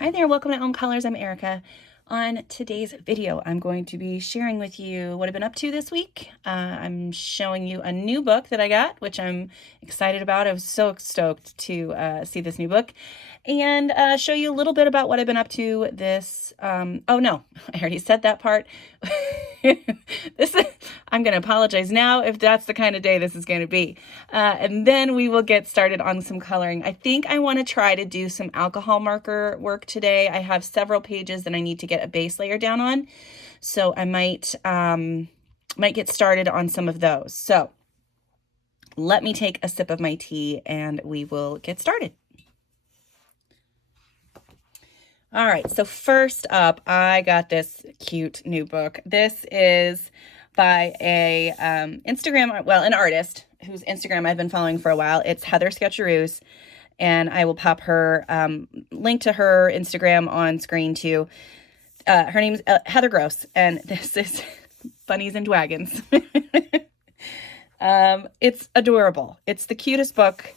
Hi there, welcome to Own Colors. I'm Erica. On today's video, I'm going to be sharing with you what I've been up to this week. I'm showing you a new book that I got, which I'm excited about. I was so stoked to see this new book, and show you a little bit about what I've been up to this. Oh no, I already said that part. I'm going to apologize now if that's the kind of day this is going to be. And then we will get started on some coloring. I think I want to try to do some alcohol marker work today. I have several pages that I need to get a base layer down on. So I might get started on some of those. So let me take a sip of my tea and we will get started. All right, so first up, I got this cute new book. This is by a an artist whose Instagram I've been following for a while. It's Heather Sketcheroos, and I will pop her link to her Instagram on screen too. Her name's Heather Gross, and this is Bunnehs and Dwagons. It's adorable. It's the cutest book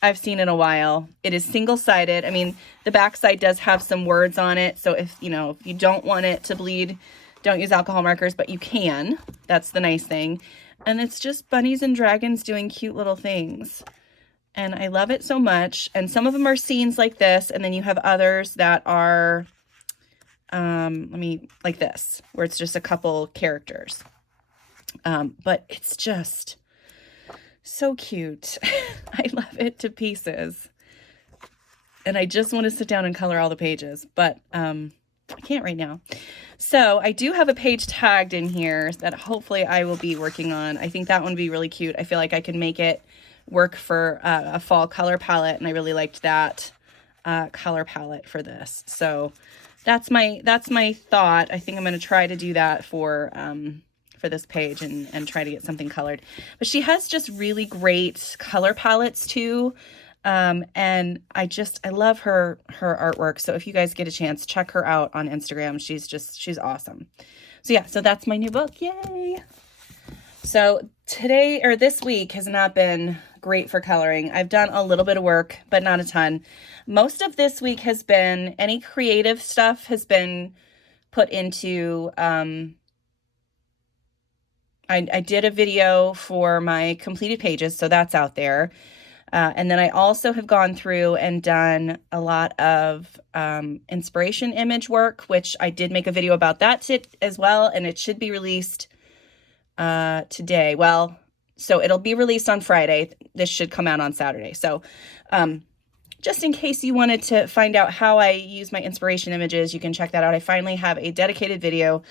I've seen in a while. It is single-sided. I mean, the backside does have some words on it, so if you don't want it to bleed, don't use alcohol markers, but you can. That's the nice thing. And it's just bunnies and dragons doing cute little things. And I love it so much. And some of them are scenes like this, and then you have others that are like this, where it's just a couple characters. But it's just so cute. I love it to pieces. And I just want to sit down and color all the pages, but I can't right now. So I do have a page tagged in here that hopefully I will be working on. I think that one would be really cute. I feel like I can make it work for a fall color palette, and I really liked that color palette for this. So that's my thought. I think I'm going to try to do that for this page and try to get something colored. But she has just really great color palettes too. And I love her artwork. So if you guys get a chance, check her out on Instagram. She's awesome. So yeah, so that's my new book. Yay. So this week has not been great for coloring. I've done a little bit of work, but not a ton. Most of this week has been any creative stuff has been put into, I did a video for my completed pages, so that's out there. And then I also have gone through and done a lot of inspiration image work, which I did make a video about that as well, and it should be released today. Well, so it'll be released on Friday. This should come out on Saturday. So just in case you wanted to find out how I use my inspiration images, you can check that out. I finally have a dedicated video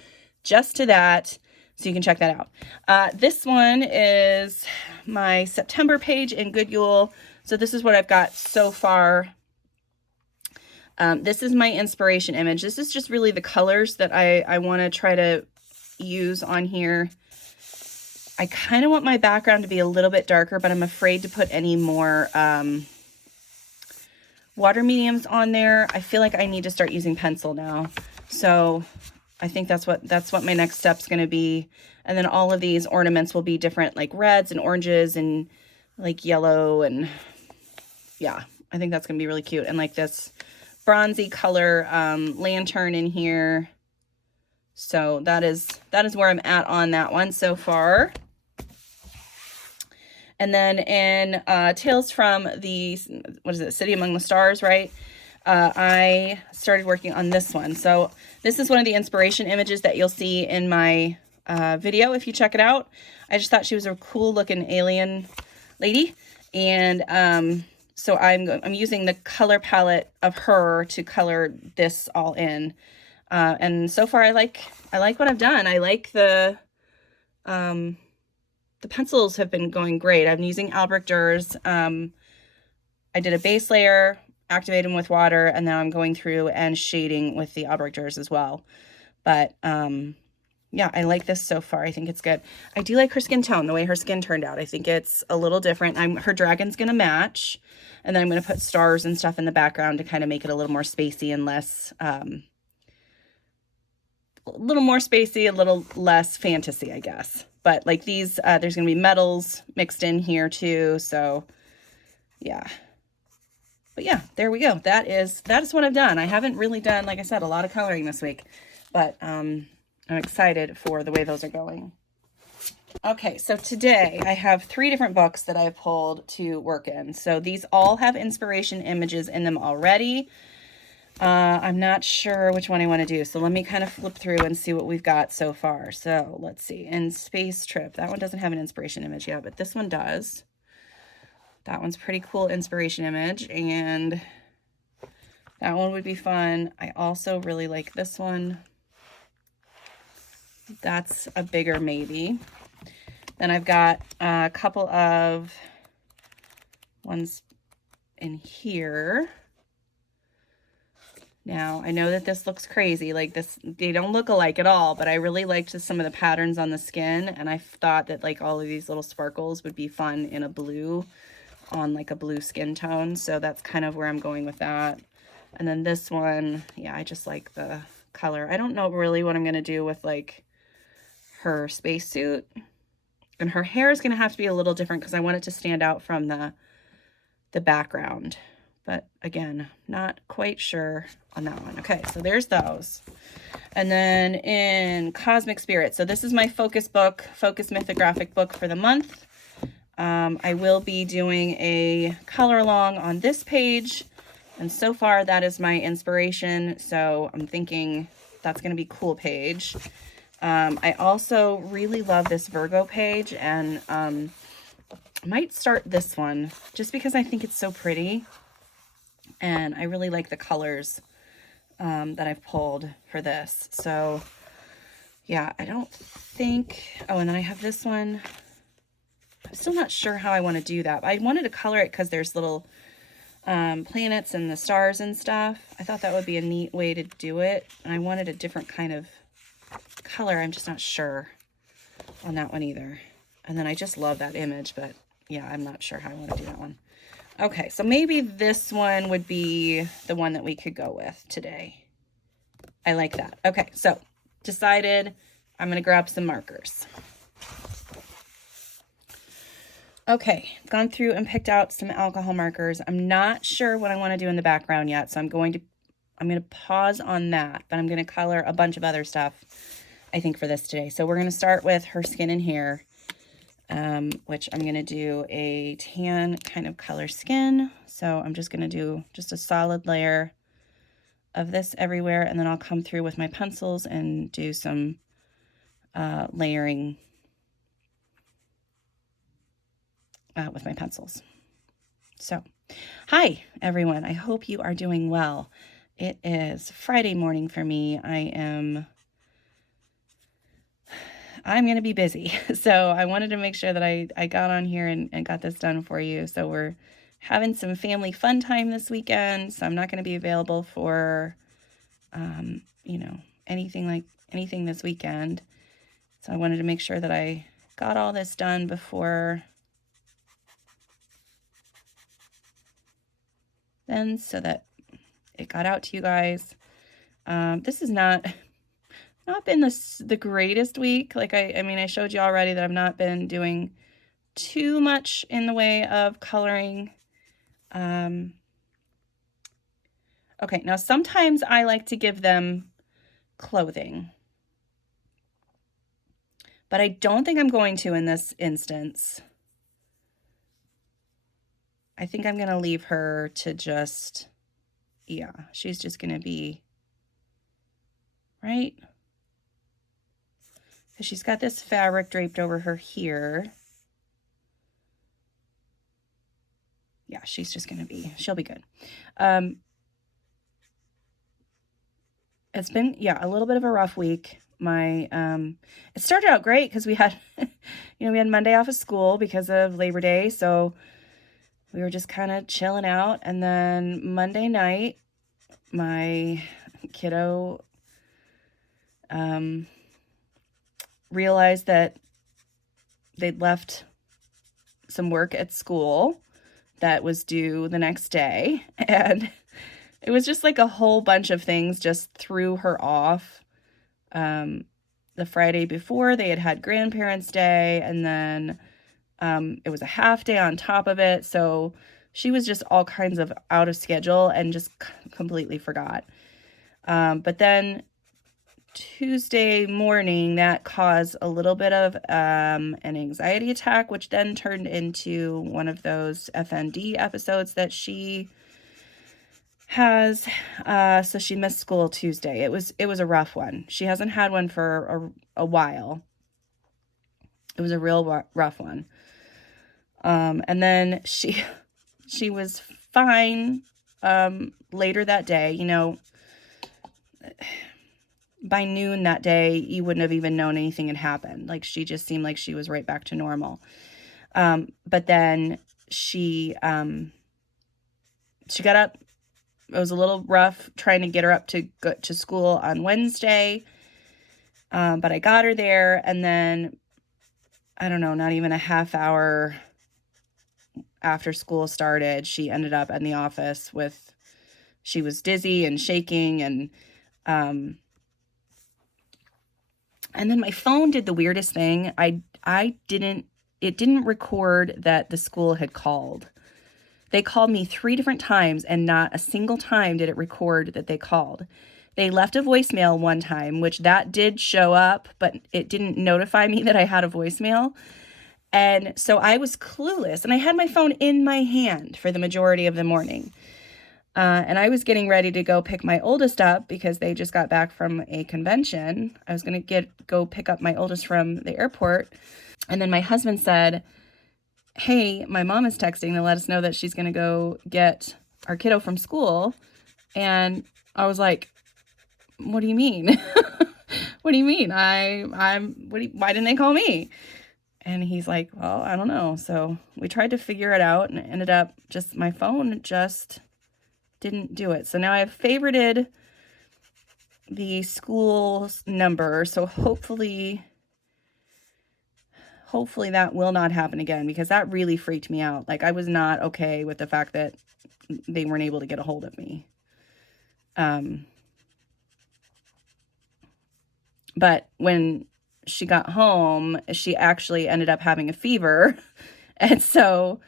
just to that, so you can check that out. This one is my September page in Good Yule. So this is what I've got so far. This is my inspiration image. This is just really the colors that I want to try to use on here. I kind of want my background to be a little bit darker, but I'm afraid to put any more water mediums on there. I feel like I need to start using pencil now. So I think that's what my next step's going to be. And then all of these ornaments will be different, like reds and oranges and like yellow. And yeah, I think that's going to be really cute. And like this bronzy color lantern in here. So that is where I'm at on that one so far. And then in Tales from the, City Among the Stars, right? I started working on this one. So this is one of the inspiration images that you'll see in my video if you check it out. I just thought she was a cool looking alien lady. And so I'm using the color palette of her to color this all in. And so far I like what I've done. I like the pencils have been going great. I'm using Albrecht Dürer. I did a base layer, activate them with water, and now I'm going through and shading with the Albrecht Dürer as well. But yeah, I like this so far. I think it's good. I do like her skin tone, the way her skin turned out. I think it's a little different. Her dragon's going to match, and then I'm going to put stars and stuff in the background to kind of make it a little more spacey and less, a little less fantasy, I guess. But like these, there's going to be metals mixed in here too. So yeah. But yeah, there we go. That is what I've done. I haven't really done, like I said, a lot of coloring this week, but I'm excited for the way those are going. Okay, so today I have 3 different books that I've pulled to work in. So these all have inspiration images in them already. I'm not sure which one I want to do, so let me kind of flip through and see what we've got so far. So let's see. In Space Trip, that one doesn't have an inspiration image yet, but this one does. That one's pretty cool inspiration image, and that one would be fun. I also really like this one. That's a bigger maybe. Then I've got a couple of ones in here. Now, I know that this looks crazy, like this, they don't look alike at all, but I really liked some of the patterns on the skin, and I thought that like all of these little sparkles would be fun in a blue, on like a blue skin tone, so that's kind of where I'm going with that. And then this one, yeah, I just like the color. I don't know really what I'm going to do with like her spacesuit, and her hair is going to have to be a little different because I want it to stand out from the background. But again, not quite sure on that one. Okay, so there's those. And then in Cosmic Spirit, so this is my focus book, focus mythographic book for the month. I will be doing a color along on this page, and so far that is my inspiration, so I'm thinking that's going to be a cool page. I also really love this Virgo page, and I might start this one just because I think it's so pretty. And I really like the colors that I've pulled for this. So yeah, I don't think, oh, and then I have this one. I'm still not sure how I want to do that. I wanted to color it because there's little planets and the stars and stuff. I thought that would be a neat way to do it. And I wanted a different kind of color. I'm just not sure on that one either. And then I just love that image, but yeah, I'm not sure how I want to do that one. Okay, so maybe this one would be the one that we could go with today. I like that. Okay, so decided I'm going to grab some markers. Okay, gone through and picked out some alcohol markers. I'm not sure what I want to do in the background yet, so I'm going to pause on that, but I'm going to color a bunch of other stuff, I think, for this today. So we're going to start with her skin and hair. Which I'm going to do a tan kind of color skin. So I'm just going to do just a solid layer of this everywhere. And then I'll come through with my pencils and do some layering with my pencils. So, hi everyone. I hope you are doing well. It is Friday morning for me. I'm going to be busy. So I wanted to make sure that I got on here and got this done for you. So we're having some family fun time this weekend. So I'm not going to be available for, anything this weekend. So I wanted to make sure that I got all this done before then so that it got out to you guys. This is not been the greatest week. Like I showed you already that I've not been doing too much in the way of coloring. Okay, now sometimes I like to give them clothing, but I don't think I'm going to in this instance. I think I'm going to leave her to just, yeah, she's just going to be, right? Because she's got this fabric draped over her here. Yeah, she's just going to be, she'll be good. It's been, yeah, a little bit of a rough week. It started out great because we had, we had Monday off of school because of Labor Day. So we were just kind of chilling out. And then Monday night, my kiddo, realized that they'd left some work at school that was due the next day, and it was just like a whole bunch of things just threw her off. The Friday before, they had Grandparents' Day, and then it was a half day on top of it, so she was just all kinds of out of schedule and just completely forgot. But then Tuesday morning, that caused a little bit of an anxiety attack, which then turned into one of those FND episodes that she has. So she missed school Tuesday. It was a rough one. She hasn't had one for a while. It was a real rough one. And then she was fine later that day. You know, by noon that day, you wouldn't have even known anything had happened. Like, she just seemed like she was right back to normal. But then she got up. It was a little rough trying to get her up to go to school on Wednesday. But I got her there, and then, I don't know, not even a half hour after school started, she ended up in the office she was dizzy and shaking, and then my phone did the weirdest thing. It didn't record that the school had called. They called me 3 different times, and not a single time did it record that they called. They left a voicemail one time, which that did show up, but it didn't notify me that I had a voicemail. And so I was clueless, and I had my phone in my hand for the majority of the morning. And I was getting ready to go pick my oldest up because they just got back from a convention. I was going to go pick up my oldest from the airport. And then my husband said, hey, my mom is texting to let us know that she's going to go get our kiddo from school. And I was like, what do you mean? What do you mean? Why didn't they call me? And he's like, well, I don't know. So we tried to figure it out, and it ended up my phone just didn't do it. So now I've favorited the school's number. So hopefully that will not happen again, because that really freaked me out. Like, I was not okay with the fact that they weren't able to get a hold of me. But when she got home, she actually ended up having a fever. And so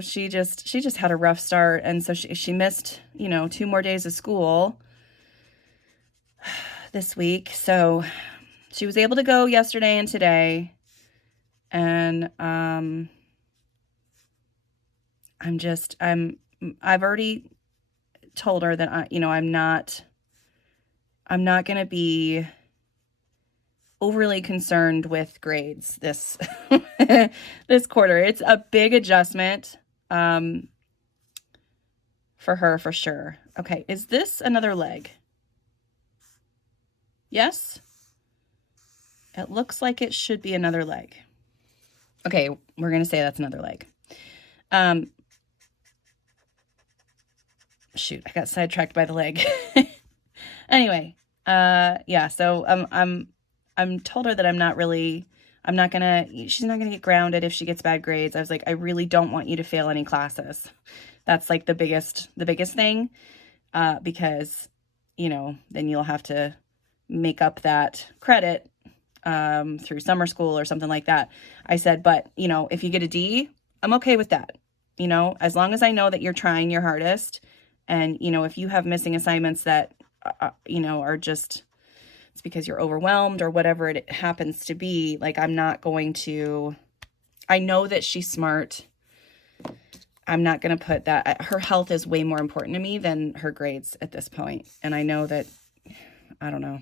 she just had a rough start. And so she missed, 2 more days of school this week. So she was able to go yesterday and today. And I've already told her that I'm not going to be overly concerned with grades this this quarter. It's a big adjustment for her, for sure. Okay, is this another leg? Yes? It looks like it should be another leg. Okay, we're going to say that's another leg. Shoot, I got sidetracked by the leg. Anyway, yeah, so I'm told her that she's not gonna get grounded if she gets bad grades. I was like, I really don't want you to fail any classes. That's like the biggest thing, because, then you'll have to make up that credit through summer school or something like that. I said, but, if you get a D, I'm okay with that. As long as I know that you're trying your hardest, and, if you have missing assignments that, are just, it's because you're overwhelmed or whatever it happens to be, like, I'm not going to, I know that she's smart. I'm not going to put that, her health is way more important to me than her grades at this point. And I know that, I don't know.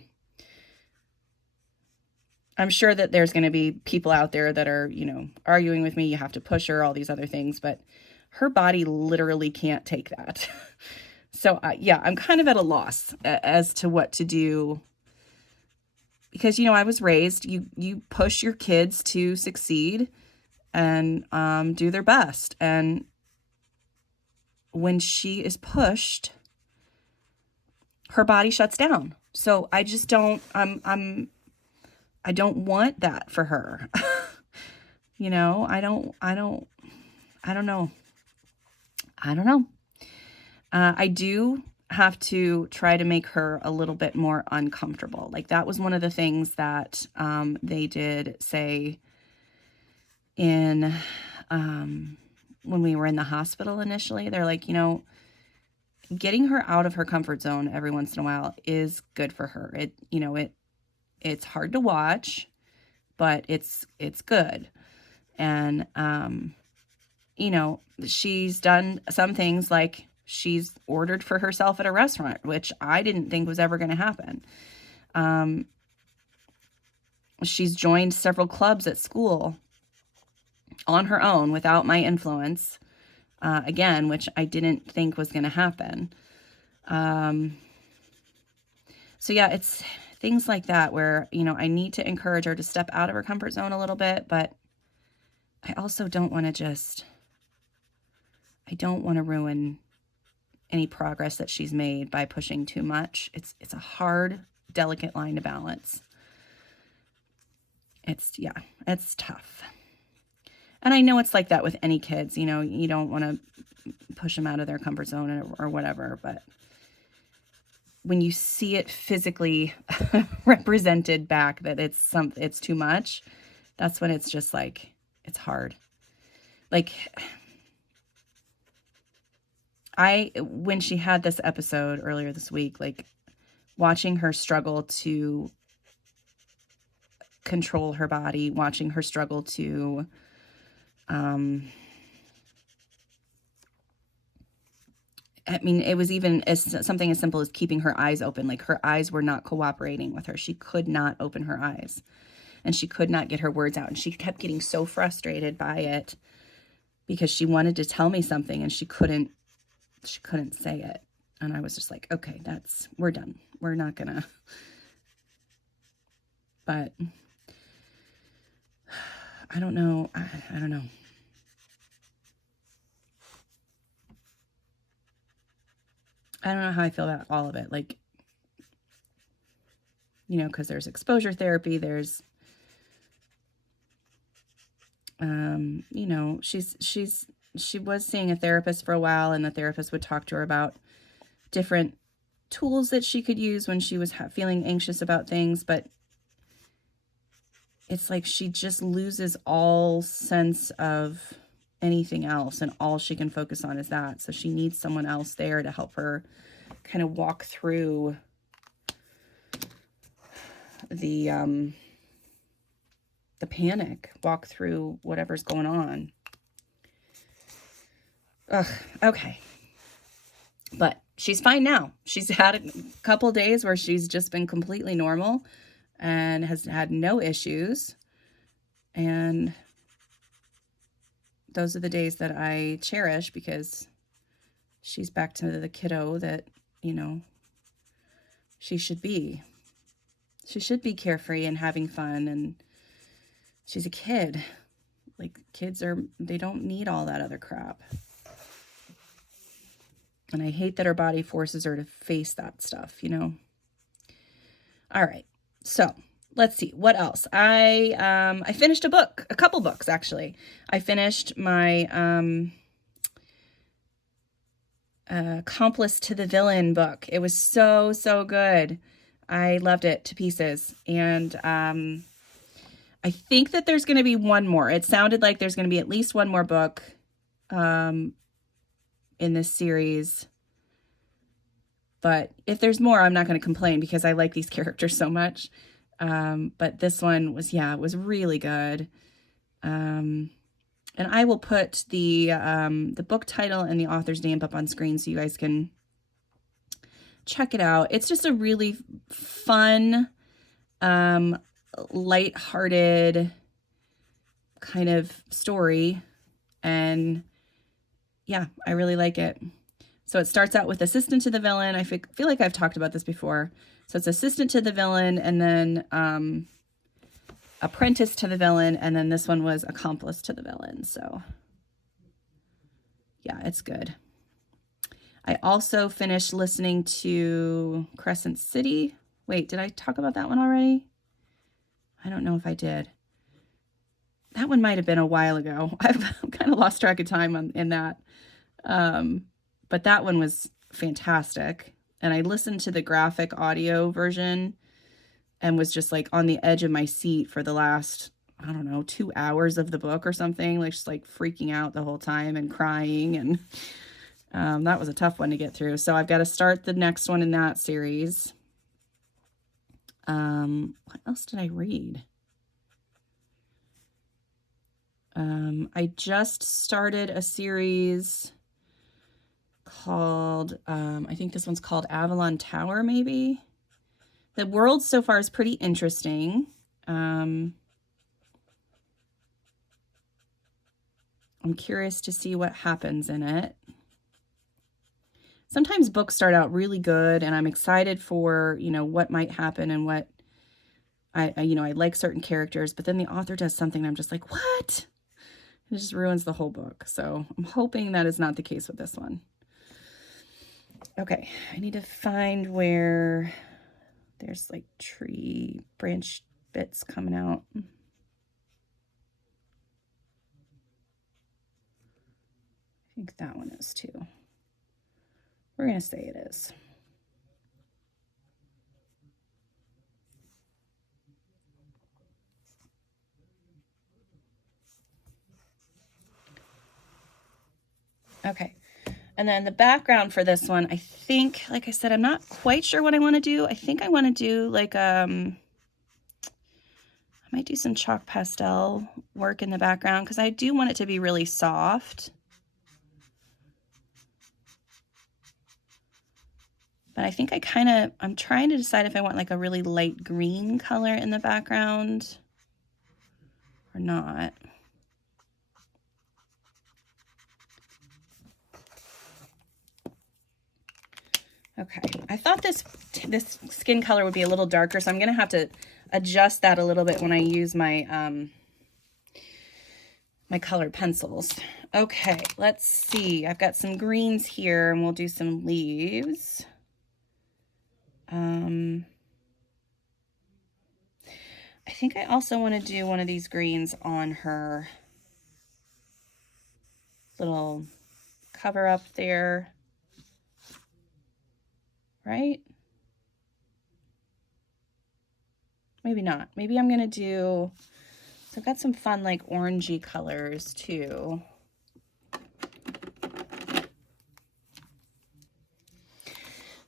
I'm sure that there's going to be people out there that are, arguing with me. You have to push her, all these other things, but her body literally can't take that. So yeah, I'm kind of at a loss as to what to do, because, I was raised, you push your kids to succeed and do their best. And when she is pushed, her body shuts down. So I just don't, I don't want that for her. I don't know. I do have to try to make her a little bit more uncomfortable. Like, that was one of the things that they did say in when we were in the hospital initially. They're like, getting her out of her comfort zone every once in a while is good for her. It's hard to watch, but it's good. And, she's done some things, like she's ordered for herself at a restaurant, which I didn't think was ever going to happen. She's joined several clubs at school on her own without my influence, again, which I didn't think was going to happen. So yeah, it's things like that where, I need to encourage her to step out of her comfort zone a little bit, but I also don't want to ruin any progress that she's made by pushing too much. It's a hard, delicate line to balance. It's tough. And I know it's like that with any kids, you don't want to push them out of their comfort zone or whatever, but when you see it physically represented back that it's too much, that's when it's just like, it's hard. Like, when she had this episode earlier this week, like watching her struggle to control her body, watching her struggle to, it was even something as simple as keeping her eyes open. Like her eyes were not cooperating with her. She could not open her eyes and she could not get her words out. And she kept getting so frustrated by it because she wanted to tell me something and she couldn't say it. And I was just like, okay, we're done. We're not gonna, but I don't know. I don't know. I don't know how I feel about all of it. Like, because there's exposure therapy, there's, she was seeing a therapist for a while, and the therapist would talk to her about different tools that she could use when she was feeling anxious about things, but it's like she just loses all sense of anything else, and all she can focus on is that. So she needs someone else there to help her kind of walk through the panic, walk through whatever's going on. Ugh, okay. But she's fine now. She's had a couple days where she's just been completely normal and has had no issues. And those are the days that I cherish, because she's back to the kiddo that, she should be. She should be carefree and having fun, and she's a kid. Like, kids they don't need all that other crap. And I hate that her body forces her to face that stuff, All right. So let's see what else. I finished a couple books, actually. I finished my, Accomplice to the Villain book. It was so, so good. I loved it to pieces. And, I think that there's going to be one more. It sounded like there's going to be at least one more book, in this series. But if there's more, I'm not going to complain, because I like these characters so much. But this one was, it was really good. And I will put the book title and the author's name up on screen so you guys can check it out. It's just a really fun, lighthearted kind of story. And yeah, I really like it. So it starts out with assistant to the villain. I feel like I've talked about this before. So it's assistant to the villain, and then apprentice to the villain, and then this one was accomplice to the villain. So yeah, it's good. I also finished listening to Crescent City. Wait, did I talk about that one already? I don't know if I did. That one might have been a while ago. I've kind of lost track of time in that. But that one was fantastic. And I listened to the graphic audio version and was just like on the edge of my seat for the last I don't know, 2 hours of the book or something, like just like freaking out the whole time and crying. And that was a tough one to get through. So I've got to start the next one in that series. What else did I read? I just started a series called, I think this one's called Avalon Tower, maybe. The world so far is pretty interesting. I'm curious to see what happens in it. Sometimes books start out really good and I'm excited for, you know, what might happen and what I like certain characters, but then the author does something and I'm just like, what? It just ruins the whole book. So I'm hoping that is not the case with this one. Okay, I need to find where there's like tree branch bits coming out. I think that one is too. We're going to say it is. Okay. And then the background for this one, I think, like I said, I'm not quite sure what I want to do. I think I want to do like, I might do some chalk pastel work in the background because I do want it to be really soft. But I think I'm trying to decide if I want like a really light green color in the background or not. Okay, I thought this skin color would be a little darker, so I'm going to have to adjust that a little bit when I use my my colored pencils. Okay, let's see. I've got some greens here, and we'll do some leaves. I think I also want to do one of these greens on her little cover up there. Right? Maybe not. Maybe I'm going to do, so I've got some fun like orangey colors too.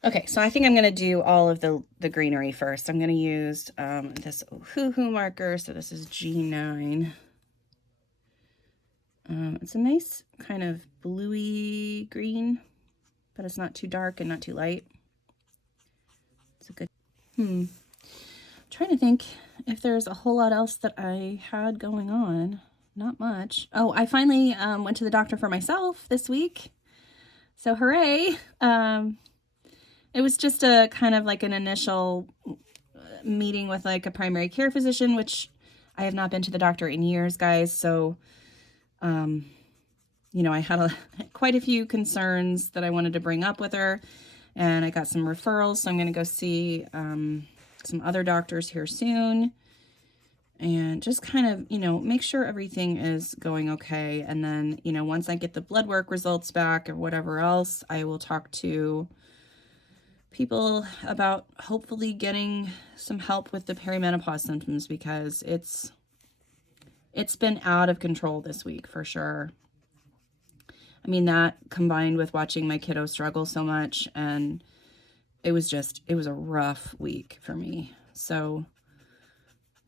Okay, so I think I'm going to do all of the greenery first. I'm going to use this Hoo-Hoo marker. So this is G9. It's a nice kind of bluey green, but it's not too dark and not too light. It's a good, I'm trying to think if there's a whole lot else that I had going on. Not much. Oh, I finally went to the doctor for myself this week. So hooray. It was just a kind of like an initial meeting with like a primary care physician, which I have not been to the doctor in years, guys. So, you know, I had quite a few concerns that I wanted to bring up with her, and I got some referrals. So I'm going to go see some other doctors here soon and just kind of, you know, make sure everything is going okay. And then, you know, once I get the blood work results back or whatever else, I will talk to people about hopefully getting some help with the perimenopause symptoms, because it's been out of control this week for sure. I mean, that combined with watching my kiddo struggle so much, and it was a rough week for me. So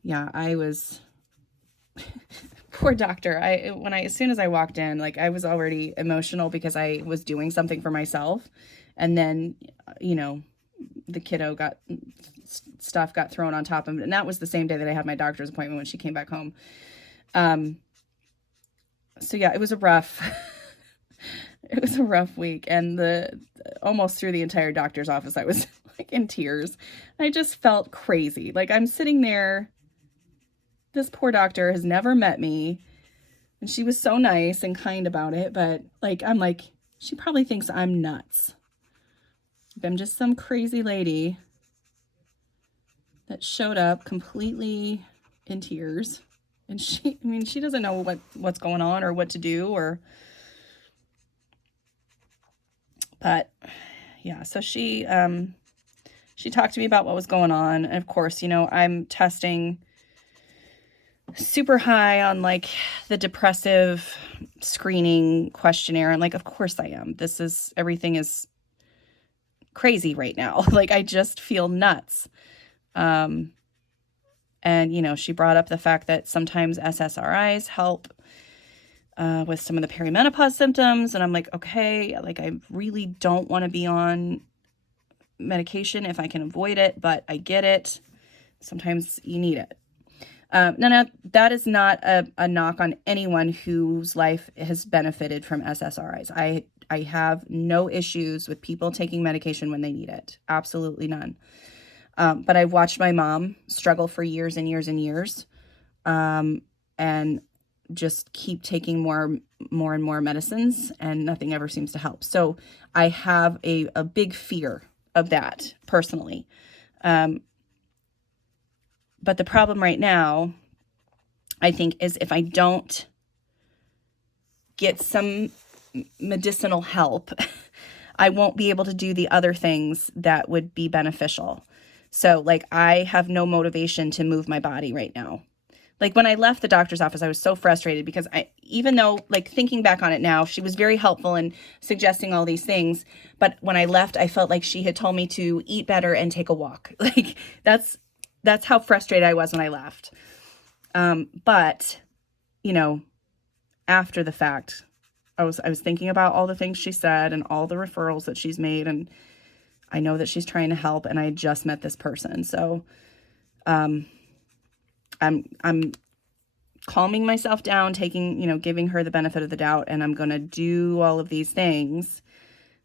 yeah, I was poor doctor. As soon as I walked in, like I was already emotional because I was doing something for myself. And then, you know, the kiddo stuff got thrown on top of it. And that was the same day that I had my doctor's appointment when she came back home. So yeah, it was a rough week. And almost through the entire doctor's office, I was like in tears. I just felt crazy. Like I'm sitting there. This poor doctor has never met me. And she was so nice and kind about it. But like, I'm like, she probably thinks I'm nuts. I'm just some crazy lady that showed up completely in tears. And she doesn't know what's going on or what to do but yeah, so she talked to me about what was going on. And of course, you know, I'm testing super high on like the depressive screening questionnaire. I'm like, of course I am. Everything is crazy right now. Like, I just feel nuts. And, she brought up the fact that sometimes SSRIs help with some of the perimenopause symptoms. And I'm like, okay, like, I really don't want to be on medication if I can avoid it, but I get it. Sometimes you need it. No, that is not a knock on anyone whose life has benefited from SSRIs. I have no issues with people taking medication when they need it. Absolutely none. But I've watched my mom struggle for years and years and years, and just keep taking more and more medicines, and nothing ever seems to help. So I have a big fear of that personally. But the problem right now, I think, is if I don't get some medicinal help, I won't be able to do the other things that would be beneficial. So, like, I have no motivation to move my body right now. Like, when I left the doctor's office, I was so frustrated because even though, like, thinking back on it now, she was very helpful in suggesting all these things. But when I left, I felt like she had told me to eat better and take a walk. Like, that's how frustrated I was when I left. But, after the fact, I was thinking about all the things she said and all the referrals that she's made, and I know that she's trying to help, and I just met this person. So, I'm calming myself down, giving her the benefit of the doubt, and I'm going to do all of these things,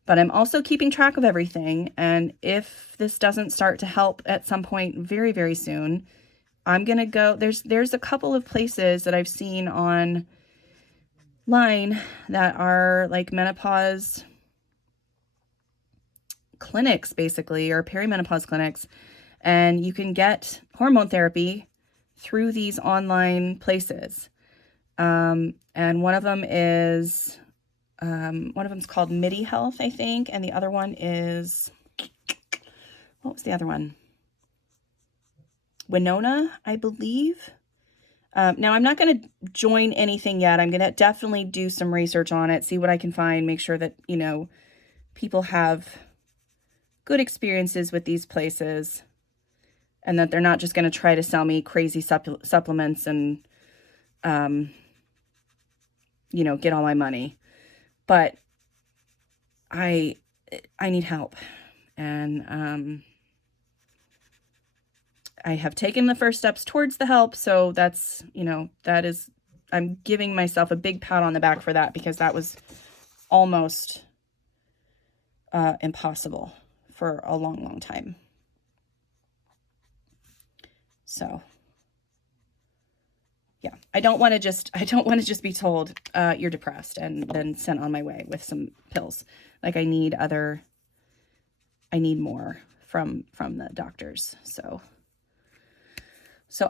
but I'm also keeping track of everything. And if this doesn't start to help at some point very, very soon, I'm going to go, there's a couple of places that I've seen online that are like menopause clinics, basically, or perimenopause clinics. And you can get hormone therapy through these online places. And one of them's called MIDI Health, I think. And the other one is, what was the other one? Winona, I believe. Now, I'm not going to join anything yet. I'm going to definitely do some research on it, see what I can find, make sure that, people have good experiences with these places, and that they're not just going to try to sell me crazy supplements and, get all my money. But I need help. And I have taken the first steps towards the help. So that's, I'm giving myself a big pat on the back for that, because that was almost impossible for a long, long time. So, yeah, I don't want to just be told you're depressed and then sent on my way with some pills. Like, I need more from the doctors. So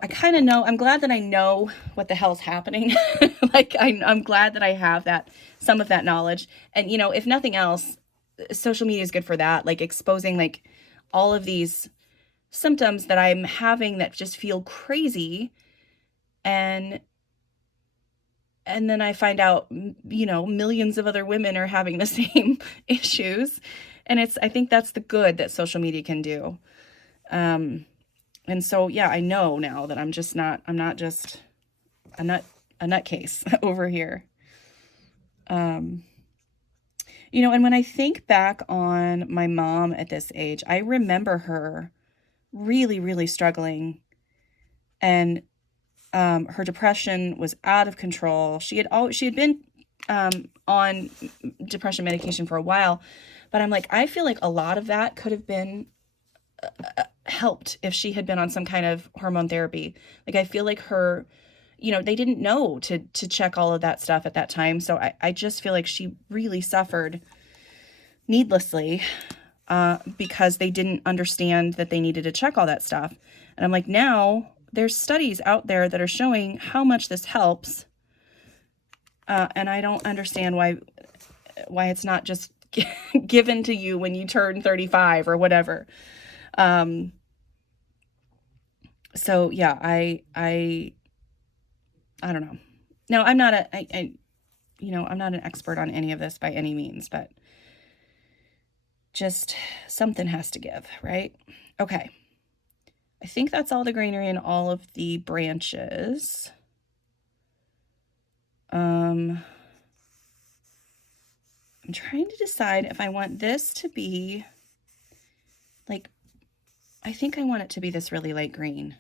I kind of know, I'm glad that I know what the hell's happening. Like, I'm glad that I have some of that knowledge. And, if nothing else, social media is good for that. Like, exposing like all of these symptoms that I'm having that just feel crazy. And then I find out, millions of other women are having the same issues. And I think that's the good that social media can do. And so, yeah, I know now that I'm not just a nutcase over here. And when I think back on my mom at this age, I remember her really, really struggling, and her depression was out of control. She had been on depression medication for a while, but I'm like, I feel like a lot of that could have been helped if she had been on some kind of hormone therapy. Like, I feel like her, they didn't know to check all of that stuff at that time. So I just feel like she really suffered needlessly because they didn't understand that they needed to check all that stuff. And I'm like, now there's studies out there that are showing how much this helps. And I don't understand why it's not just given to you when you turn 35 or whatever. So yeah, I I don't know. No, I'm not I'm not an expert on any of this by any means, but just something has to give, right? Okay. I think that's all the greenery and all of the branches. I'm trying to decide if I want this to be like, I think I want it to be this really light green.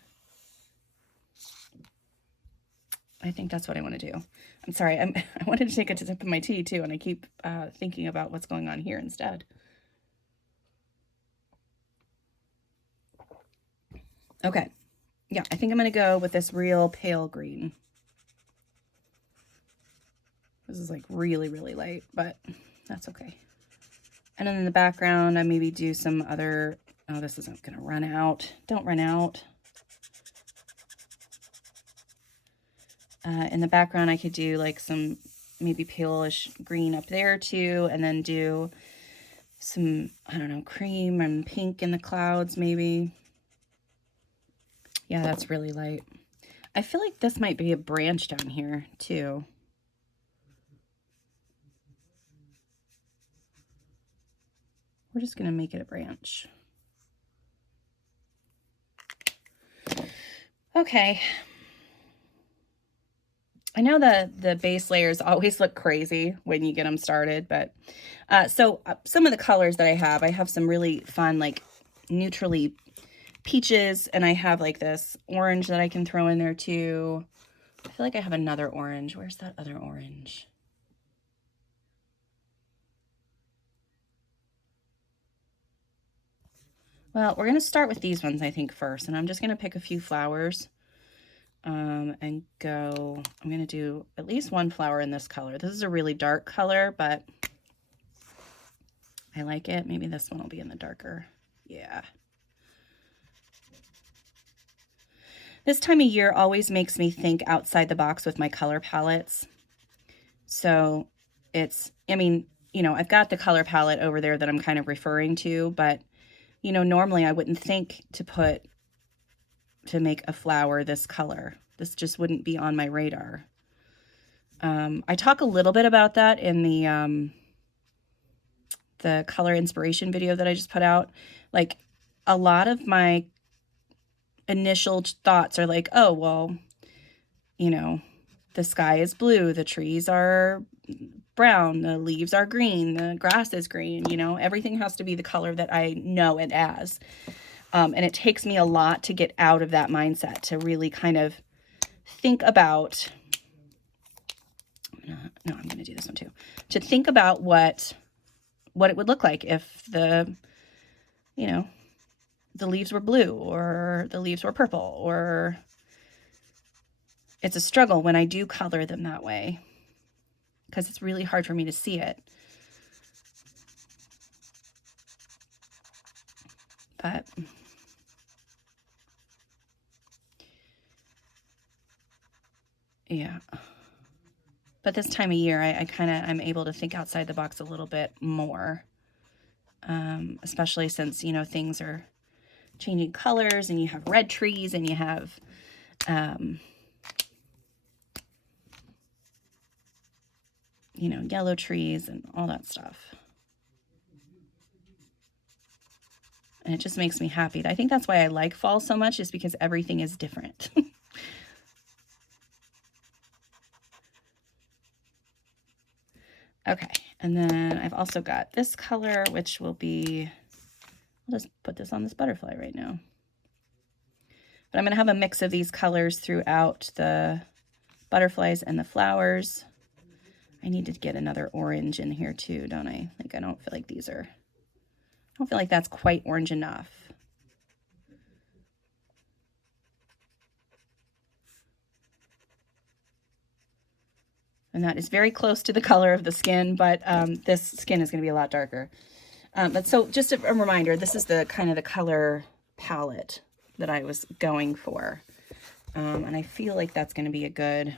I think that's what I want to do. I'm sorry, I wanted to take a sip of my tea too, and I keep thinking about what's going on here instead. Okay, yeah, I think I'm going to go with this real pale green. This is like really, really light, but that's okay. And then in the background, I maybe do some other, oh, this isn't going to run out. Don't run out. In the background, I could do like some maybe palish green up there too, and then do some, I don't know, cream and pink in the clouds maybe. Yeah, that's really light. I feel like this might be a branch down here too. We're just going to make it a branch. Okay. I know the base layers always look crazy when you get them started, but so some of the colors that I have some really fun, like neutrally peaches, and I have like this orange that I can throw in there too. I feel like I have another orange. Where's that other orange? Well, we're going to start with these ones, I think, first, and I'm just going to pick a few flowers. And go, I'm going to do at least one flower in this color. This is a really dark color, but I like it. Maybe this one will be in the darker. Yeah. This time of year always makes me think outside the box with my color palettes. So it's, I mean, you know, I've got the color palette over there that I'm kind of referring to, but, you know, normally I wouldn't think to make a flower this color. This just wouldn't be on my radar. I talk a little bit about that in the color inspiration video that I just put out. Like, a lot of my initial thoughts are like, oh, well, you know, the sky is blue, the trees are brown, the leaves are green, the grass is green, you know, everything has to be the color that I know it as. And it takes me a lot to get out of that mindset, to really kind of think about, no, I'm going to do this one too, to think about what it would look like if the, you know, the leaves were blue or the leaves were purple, or it's a struggle when I do color them that way because it's really hard for me to see it. But yeah. But this time of year, I'm able to think outside the box a little bit more, especially since, you know, things are changing colors and you have red trees and you have, you know, yellow trees and all that stuff. And it just makes me happy. I think that's why I like fall so much, is because everything is different. Okay, and then I've also got this color, which will be, I'll just put this on this butterfly right now. But I'm going to have a mix of these colors throughout the butterflies and the flowers. I need to get another orange in here too, don't I? Like, I don't feel like I don't feel like that's quite orange enough. And that is very close to the color of the skin, but this skin is going to be a lot darker. But so just a reminder, this is the kind of the color palette that I was going for. And I feel like that's going to be a good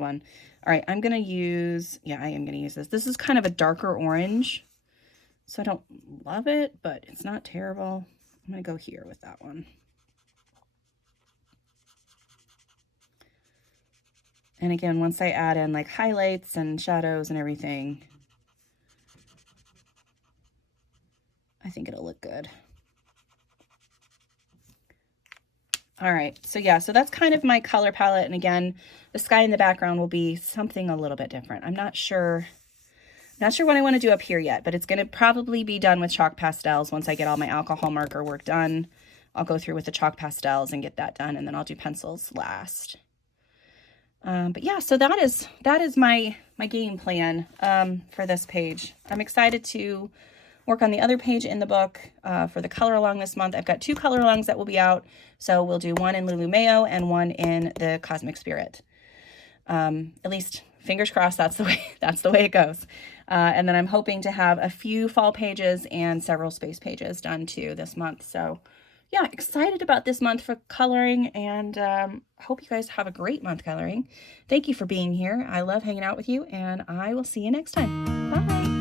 one. All right, I'm going to use, yeah, I am going to use this. This is kind of a darker orange, so I don't love it, but it's not terrible. I'm going to go here with that one. And again, once I add in like highlights and shadows and everything, I think it'll look good. All right, so yeah, so that's kind of my color palette. And again, the sky in the background will be something a little bit different. I'm not sure what I want to do up here yet, but it's going to probably be done with chalk pastels once I get all my alcohol marker work done. I'll go through with the chalk pastels and get that done, and then I'll do pencils last. But yeah, so that is my game plan for this page. I'm excited to work on the other page in the book for the color along this month. I've got 2 color alongs that will be out. So we'll do one in Lulu Mayo and one in the Cosmic Spirit. At least fingers crossed, that's the way it goes. And then I'm hoping to have a few fall pages and several space pages done too this month. So yeah, excited about this month for coloring, and hope you guys have a great month coloring. Thank you for being here. I love hanging out with you, and I will see you next time. Bye.